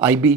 IB,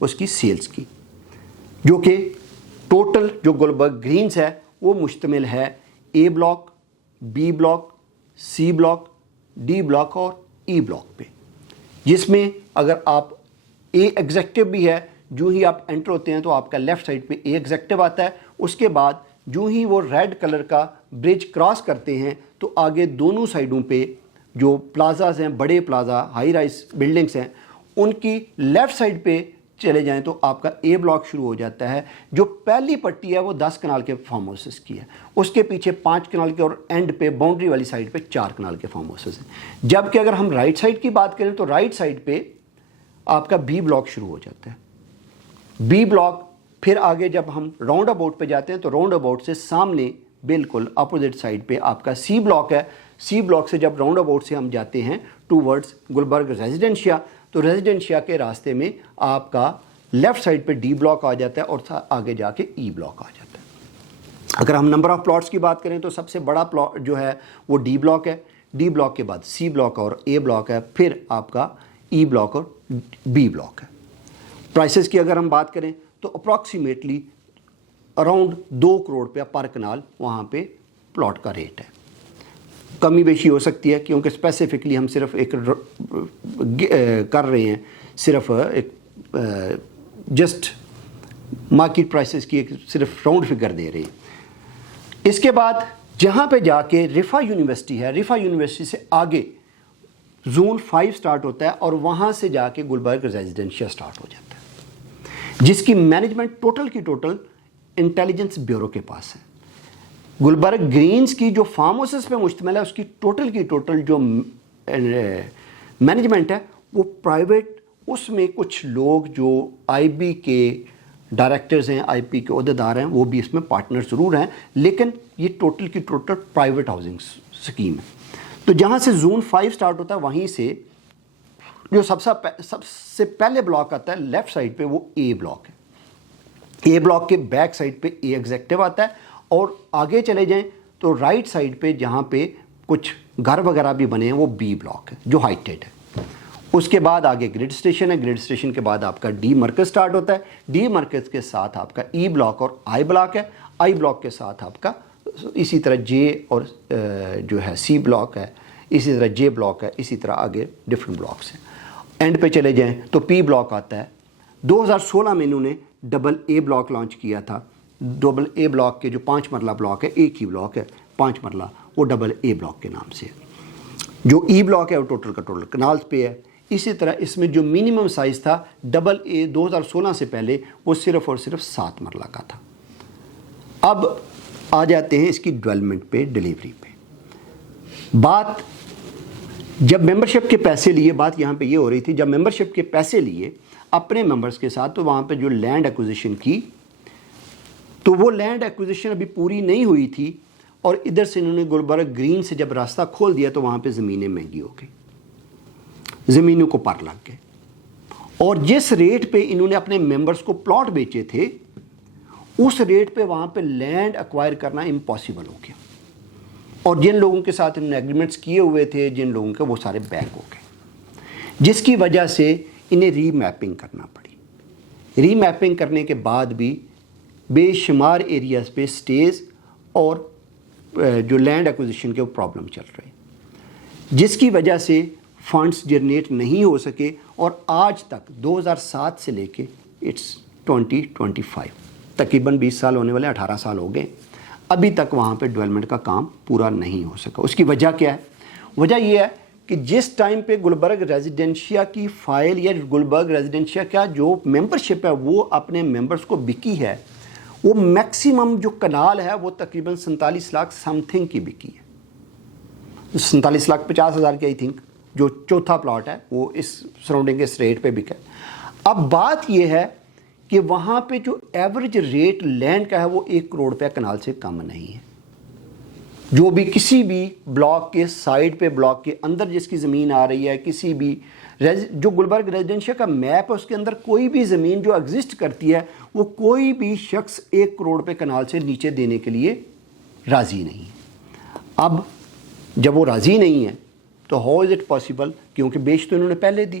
اس کی sales کی، جو کہ ٹوٹل جو گلبرگ گرینز ہے وہ مشتمل ہے A block, B block, C block, D block اور ای بلاک پہ، جس میں اگر آپ اے ایگزیکٹو بھی ہے، جو ہی آپ انٹر ہوتے ہیں تو آپ کا لیفٹ سائڈ پہ اے ایگزیکٹو آتا ہے، اس کے بعد جو ہی وہ ریڈ کلر کا برج کراس کرتے ہیں تو آگے دونوں سائڈوں پہ جو پلازاز ہیں، بڑے پلازا ہائی رائز بلڈنگس ہیں، ان کی لیفٹ سائڈ پہ چلے جائیں تو آپ کا اے بلاک شروع ہو جاتا ہے۔ جو پہلی پٹی ہے وہ 10 کنال کے فارم ہاؤسز کی ہے، اس کے پیچھے 5 کنال کے، اور اینڈ پہ باؤنڈری والی سائڈ پہ 4 کنال کے فارم ہاؤسز ہیں۔ جبکہ اگر ہم رائٹ سائڈ کی بات کریں تو رائٹ سائڈ پہ آپ کا بی بلاک شروع ہو جاتا ہے۔ بی بلاک پھر آگے جب ہم راؤنڈ اباؤٹ پہ جاتے ہیں تو راؤنڈ اباؤٹ سے سامنے بالکل اپوزٹ سائڈ پہ آپ کا سی بلاک ہے۔ سی بلاک سے جب راؤنڈ اباؤٹ سے ہم جاتے ہیں ٹوورڈز گلبرگ ریزیڈنشیا، تو ریزیڈنشیا کے راستے میں آپ کا لیفٹ سائڈ پہ ڈی بلاک آ جاتا ہے اور آگے جا کے ای بلاک آ جاتا ہے۔ اگر ہم نمبر آف پلاٹس کی بات کریں تو سب سے بڑا پلاٹ جو ہے وہ ڈی بلاک ہے، ڈی بلاک کے بعد سی بلاک اور اے بلاک ہے، پھر آپ کا ای بلاک اور بی بلاک ہے۔ پرائسز کی اگر ہم بات کریں تو اپروکسیمیٹلی اراؤنڈ 2 کروڑ روپیہ پر کنال وہاں پہ پلاٹ کا ریٹ ہے۔ کمی بیشی ہو سکتی ہے کیونکہ اسپیسیفکلی ہم صرف ایک کر رہے ہیں، صرف ایک جسٹ مارکیٹ پرائسز کی ایک صرف راؤنڈ فگر دے رہے ہیں۔ اس کے بعد جہاں پہ جا کے رفا یونیورسٹی ہے، رفا یونیورسٹی سے آگے زون 5 سٹارٹ ہوتا ہے اور وہاں سے جا کے گلبرگ ریزیڈنشیا سٹارٹ ہو جاتا ہے، جس کی مینجمنٹ ٹوٹل کی ٹوٹل انٹیلیجنس بیورو کے پاس ہے۔ گلبرگ گرینز کی جو فارم ہاؤسز پہ مشتمل ہے، اس کی ٹوٹل کی ٹوٹل جو مینجمنٹ ہے وہ پرائیویٹ، اس میں کچھ لوگ جو آئی بی کے ڈائریکٹرز ہیں، آئی پی کے عہدیدار ہیں، وہ بھی اس میں پارٹنر ضرور ہیں، لیکن یہ ٹوٹل کی ٹوٹل پرائیویٹ ہاؤسنگ سکیم ہے۔ تو جہاں سے زون 5 سٹارٹ ہوتا ہے وہیں سے جو سب سے پہلے بلاک آتا ہے لیفٹ سائڈ پہ وہ اے بلاک ہے۔ اے بلاک کے بیک سائڈ پہ اے ایگزیکٹو آتا ہے، اور آگے چلے جائیں تو رائٹ سائڈ پہ جہاں پہ کچھ گھر وغیرہ بھی بنے ہیں وہ بی بلاک ہے جو ہائٹیڈ ہے۔ اس کے بعد آگے گریڈ اسٹیشن ہے، گریڈ اسٹیشن کے بعد آپ کا ڈی مرکز سٹارٹ ہوتا ہے، ڈی مرکز کے ساتھ آپ کا ای بلاک اور آئی بلاک ہے، آئی بلاک کے ساتھ آپ کا اسی طرح جے اور جو ہے سی بلاک ہے، اسی طرح جے بلاک ہے، اسی طرح آگے ڈفرنٹ بلاکس ہیں۔ اینڈ پہ چلے جائیں تو پی بلاک آتا ہے۔ 2016 میں انہوں نے ڈبل اے بلاک لانچ کیا تھا۔ ڈبل اے بلاک کے جو 5 مرلہ بلاک ہے، ایک ہی بلاک ہے 5 مرلہ، وہ ڈبل اے بلاک کے نام سے ہے۔ جو ای بلاک ہے وہ ٹوٹل کا ٹوٹل کنالز پہ ہے۔ اسی طرح اس میں جو منیمم سائز تھا ڈبل اے 2016 سے پہلے وہ صرف اور صرف 7 مرلہ کا تھا۔ اب آ جاتے ہیں اس کی ڈیولپمنٹ پہ، ڈیلیوری پہ۔ بات جب ممبرشپ کے پیسے لیے، بات یہاں پہ یہ ہو رہی تھی، جب ممبرشپ کے پیسے لیے اپنے ممبرز کے ساتھ تو وہاں پہ جو لینڈ ایکوزیشن کی تو وہ لینڈ ایکوزیشن ابھی پوری نہیں ہوئی تھی، اور ادھر سے انہوں نے گلبرگ گرین سے جب راستہ کھول دیا تو وہاں پہ زمینیں مہنگی ہو گئی، زمینوں کو پر لگ گئے، اور جس ریٹ پہ انہوں نے اپنے ممبرز کو پلاٹ بیچے تھے اس ریٹ پہ وہاں پہ لینڈ ایکوائر کرنا امپاسبل ہو گیا، اور جن لوگوں کے ساتھ انہوں نے ایگریمنٹس کیے ہوئے تھے جن لوگوں کے، وہ سارے بیک ہو گئے، جس کی وجہ سے انہیں ری میپنگ کرنا پڑی۔ ری میپنگ کرنے کے بعد بھی بے شمار ایریاز پہ سٹیز اور جو لینڈ ایکوزیشن کے وہ پرابلم چل رہے ہیں، جس کی وجہ سے فنڈز جنریٹ نہیں ہو سکے، اور آج تک 2007 سے لے کے اٹس 2025 تقریباً 20 سال ہونے والے، 18 سال ہو گئے، ابھی تک وہاں پہ ڈیولپمنٹ کا کام پورا نہیں ہو سکا۔ اس کی وجہ کیا ہے؟ وجہ یہ ہے کہ جس ٹائم پہ گلبرگ ریزیڈنشیا کی فائل یا گلبرگ ریزیڈنشیا کا جو ممبرشپ ہے وہ اپنے ممبرز کو بکی ہے، وہ میکسیمم جو کنال ہے وہ تقریباً 47 لاکھ سم تھنگ کی بکی ہے، 47,50,000 کی آئی تھنک، جو چوتھا پلاٹ ہے وہ اس سراؤنڈنگ اس ریٹ پہ بکا ہے۔ اب بات یہ ہے کہ وہاں پہ جو ایوریج ریٹ لینڈ کا ہے وہ 1 کروڑ روپیہ کنال سے کم نہیں ہے۔ جو بھی کسی بھی بلاک کے سائڈ پہ، بلاک کے اندر جس کی زمین آ رہی ہے، کسی بھی جو گلبرگ ریزیڈنشیا کا میپ ہے اس کے اندر کوئی بھی زمین جو ایگزسٹ کرتی ہے وہ کوئی بھی شخص 1 کروڑ روپے کنال سے نیچے دینے کے لیے راضی نہیں ہے۔ اب جب وہ راضی نہیں ہے تو ہاؤ از اٹ پاسبل، کیونکہ بیچ تو انہوں نے پہلے دی،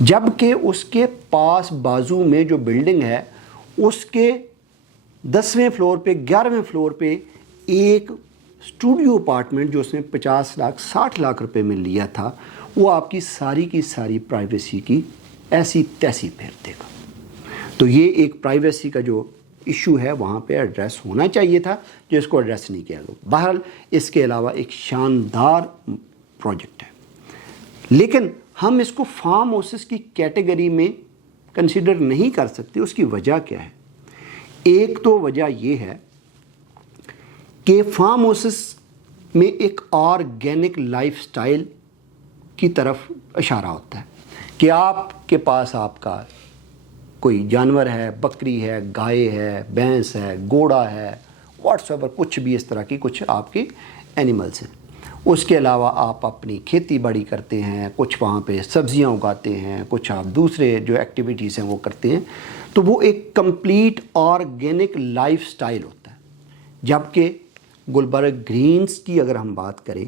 جبکہ اس کے پاس بازو میں جو بلڈنگ ہے اس کے 10ویں فلور پہ 11ویں فلور پہ ایک اسٹوڈیو اپارٹمنٹ جو اس نے 50 لاکھ 60 لاکھ روپے میں لیا تھا، وہ آپ کی ساری پرائیویسی کی ایسی تیسی پھیر دے گا. تو یہ ایک پرائیویسی کا جو ایشو ہے وہاں پہ ایڈریس ہونا چاہیے تھا، جو اس کو ایڈریس نہیں کیا گیا. بہرحال اس کے علاوہ ایک شاندار پروجیکٹ ہے، لیکن ہم اس کو فارم ہاؤسز کی کیٹیگری میں کنسیڈر نہیں کر سکتے. اس کی وجہ کیا ہے؟ ایک تو وجہ یہ ہے کہ فارم ہاؤسز میں ایک آرگینک لائف سٹائل کی طرف اشارہ ہوتا ہے کہ آپ کے پاس آپ کا کوئی جانور ہے، بکری ہے، گائے ہے، بھینس ہے، گھوڑا ہے، واٹس ایور، کچھ بھی اس طرح کی کچھ آپ کے اینیملز ہیں. اس کے علاوہ آپ اپنی کھیتی باڑی کرتے ہیں، کچھ وہاں پہ سبزیاں اگاتے ہیں، کچھ آپ دوسرے جو ایکٹیویٹیز ہیں وہ کرتے ہیں. تو وہ ایک کمپلیٹ آرگینک لائف سٹائل ہوتا ہے. جبکہ گلبرگ گرینز کی اگر ہم بات کریں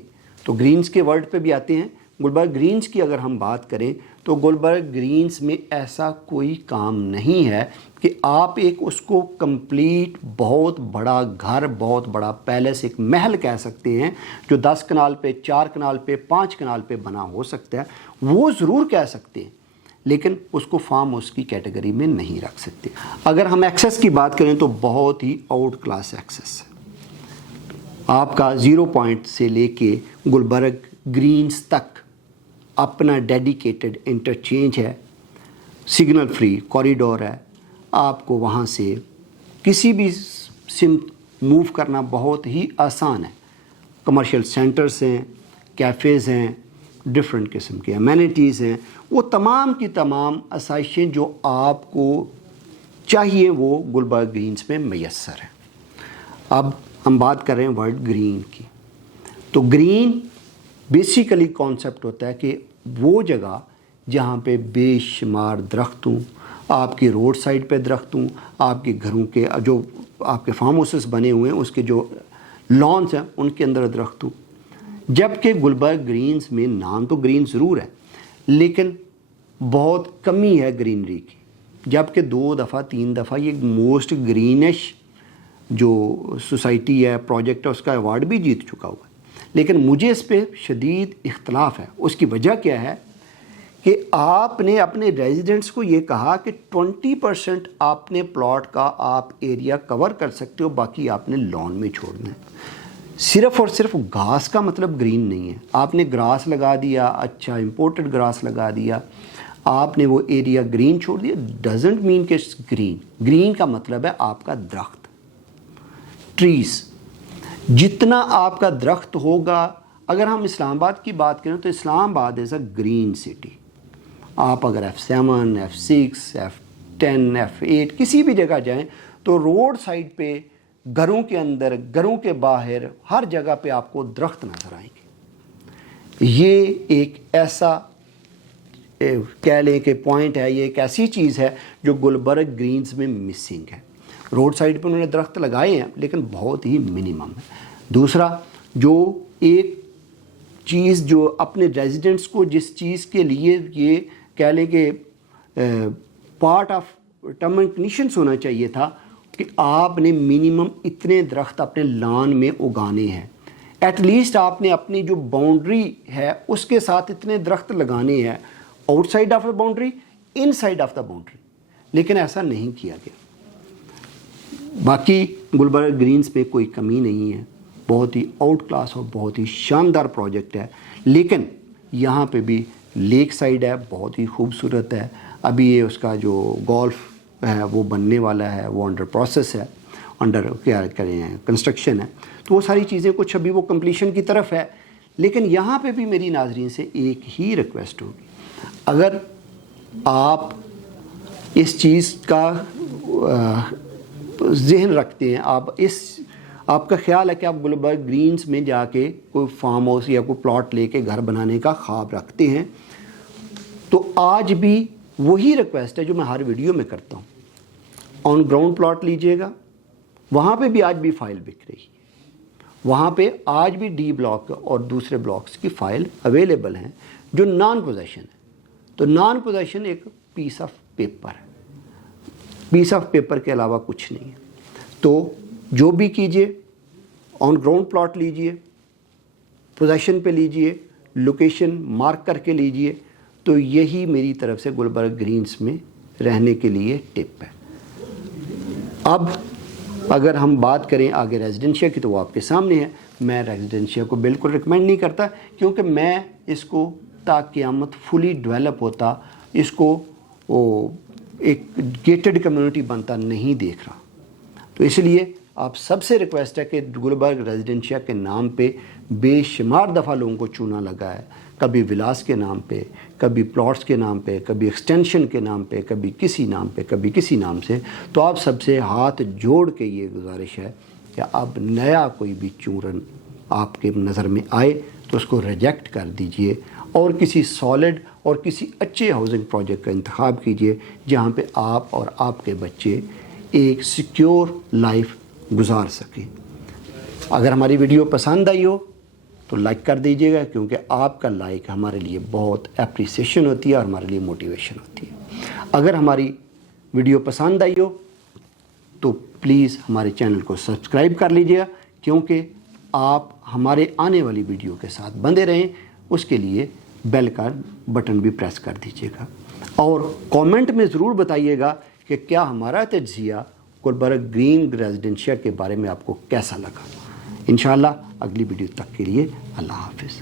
تو گرینز کے ورڈ پہ بھی آتے ہیں. گلبرگ گرینز کی اگر ہم بات کریں تو گلبرگ گرینز میں ایسا کوئی کام نہیں ہے کہ آپ ایک اس کو کمپلیٹ بہت بڑا گھر، بہت بڑا پیلس، ایک محل کہہ سکتے ہیں جو 10 کنال پہ، 4 کنال پہ، 5 کنال پہ بنا ہو سکتا ہے. وہ ضرور کہہ سکتے ہیں، لیکن اس کو فارم ہاؤس کی کیٹیگری میں نہیں رکھ سکتے. اگر ہم ایکسیس کی بات کریں تو بہت ہی آؤٹ کلاس ایکسیس ہے. آپ کا 0 پوائنٹ سے لے کے گلبرگ گرینز تک اپنا ڈیڈیکیٹڈ انٹرچینج ہے، سگنل فری کوریڈور ہے. آپ کو وہاں سے کسی بھی سمت موو کرنا بہت ہی آسان ہے. کمرشل سینٹرز ہیں، کیفیز ہیں، ڈفرینٹ قسم کے امینٹیز ہیں. وہ تمام کی تمام آسائشیں جو آپ کو چاہیے وہ گلبرگ گرینز میں میسر ہیں. اب ہم بات کر رہے ہیں ورڈ گرین کی. تو گرین بیسیکلی کانسیپٹ ہوتا ہے کہ وہ جگہ جہاں پہ بے شمار درخت ہوں، آپ کے روڈ سائڈ پہ درخت ہوں، آپ کے گھروں کے جو آپ کے فارم ہاؤسز بنے ہوئے ہیں اس کے جو لانس ہیں ان کے اندر درخت ہوں. جبکہ گلبرگ گرینز میں نام تو گرین ضرور ہے لیکن بہت کمی ہے گرینری کی. جبکہ 2 دفعہ 3 دفعہ یہ موسٹ گرینش جو سوسائٹی ہے، پروجیکٹ ہے، اس کا ایوارڈ بھی جیت چکا ہوا ہے. لیکن مجھے اس پہ شدید اختلاف ہے. اس کی وجہ کیا ہے کہ آپ نے اپنے ریزیڈنٹس کو یہ کہا کہ 20% آپ نے پلاٹ کا آپ ایریا کور کر سکتے ہو، باقی آپ نے لان میں چھوڑنا ہے. صرف اور صرف گھاس کا مطلب گرین نہیں ہے. آپ نے گراس لگا دیا، اچھا امپورٹڈ گراس لگا دیا، آپ نے وہ ایریا گرین چھوڑ دیا، ڈزنٹ مین کہ گرین. گرین کا مطلب ہے آپ کا درخت، ٹریز. جتنا آپ کا درخت ہوگا، اگر ہم اسلام آباد کی بات کریں تو اسلام آباد از اے گرین سٹی. آپ اگر F7 F6 F10 F8 کسی بھی جگہ جائیں تو روڈ سائڈ پہ، گھروں کے اندر، گھروں کے باہر، ہر جگہ پہ آپ کو درخت نظر آئیں گے. یہ ایک ایسا کہہ لیں کہ پوائنٹ ہے، یہ ایک ایسی چیز ہے جو گلبرگ گرینز میں مسنگ ہے. روڈ سائڈ پہ انہوں نے درخت لگائے ہیں لیکن بہت ہی منیمم ہے. دوسرا، جو ایک چیز جو اپنے ریزیڈنٹس کو جس چیز کے لیے یہ کہہ لیں کہ part of term and conditions ہونا چاہیے تھا کہ آپ نے منیمم اتنے درخت اپنے لان میں اگانے ہیں. ایٹ لیسٹ آپ نے اپنی جو باؤنڈری ہے اس کے ساتھ اتنے درخت لگانے ہیں، out side of the boundary, in side of the boundary. لیکن ایسا نہیں کیا گیا. باقی گلبرگ گرینز پہ کوئی کمی نہیں ہے، بہت ہی آؤٹ کلاس اور بہت ہی شاندار پروجیکٹ ہے. لیکن یہاں پہ بھی لیک سائڈ ہے، بہت ہی خوبصورت ہے. ابھی یہ اس کا جو گولف ہے وہ بننے والا ہے، وہ انڈر پروسیس ہے، انڈر کیا کریں کنسٹرکشن ہے. تو وہ ساری چیزیں کچھ ابھی وہ کمپلیشن کی طرف ہے. لیکن یہاں پہ بھی میری ناظرین سے ایک ہی ریکویسٹ ہوگی، اگر آپ اس چیز کا ذہن رکھتے ہیں، آپ کا خیال ہے کہ آپ گلبرگ گرینز میں جا کے کوئی فارم ہاؤس یا کوئی پلاٹ لے کے گھر بنانے کا خواب رکھتے ہیں، تو آج بھی وہی ریکویسٹ ہے جو میں ہر ویڈیو میں کرتا ہوں. آن گراؤنڈ پلاٹ لیجئے گا، وہاں پہ بھی آج بھی فائل بک رہی ہے. وہاں پہ آج بھی ڈی بلاک اور دوسرے بلاکس کی فائل اویلیبل ہیں جو نان پوزیشن ہے. تو نان پوزیشن ایک پیس آف پیپر ہے، پیس آف پیپر کے علاوہ کچھ نہیں ہے. تو جو بھی کیجئے آن گراؤنڈ پلاٹ لیجئے، پوزیشن پہ لیجئے، لوکیشن مارک کر کے لیجئے. تو یہی میری طرف سے گلبرگ گرینز میں رہنے کے لیے ٹپ ہے. اب اگر ہم بات کریں آگے ریزیڈنشیا کی تو وہ آپ کے سامنے ہے. میں ریزیڈنشیا کو بالکل ریکمینڈ نہیں کرتا، کیونکہ میں اس کو تا قیامت فلی ڈیولپ ہوتا، اس کو ایک گیٹڈ کمیونٹی بنتا نہیں دیکھ رہا. تو اس لیے آپ سب سے ریکویسٹ ہے کہ گلبرگ ریزیڈنشیا کے نام پہ بے شمار دفعہ لوگوں کو چونا لگا ہے، کبھی ولاس کے نام پہ، کبھی پلاٹس کے نام پہ، کبھی ایکسٹینشن کے نام پہ، کبھی کسی نام پہ، کبھی کسی نام سے. تو آپ سب سے ہاتھ جوڑ کے یہ گزارش ہے کہ اب نیا کوئی بھی چورن آپ کے نظر میں آئے تو اس کو ریجیکٹ کر دیجئے اور کسی سالڈ اور کسی اچھے ہاؤسنگ پروجیکٹ کا انتخاب کیجئے جہاں پہ آپ اور آپ کے بچے ایک سیکیور لائف گزار سکیں. اگر ہماری ویڈیو پسند آئی ہو تو لائک کر دیجیے گا، کیونکہ آپ کا لائک ہمارے لیے بہت اپریسیشن ہوتی ہے اور ہمارے لیے موٹیویشن ہوتی ہے. اگر ہماری ویڈیو پسند آئی ہو تو پلیز ہمارے چینل کو سبسکرائب کر لیجیے گا، کیونکہ آپ ہمارے آنے والی ویڈیو کے ساتھ بندے رہیں. اس کے لیے بیل کا بٹن بھی پریس کر دیجیے گا، اور کامنٹ میں ضرور بتائیے گا کہ کیا ہمارا تجزیہ گلبرگ گرین ریزیڈنشیا کے بارے میں آپ کو کیسا لگا. انشاءاللہ اگلی ویڈیو تک کے لیے اللہ حافظ.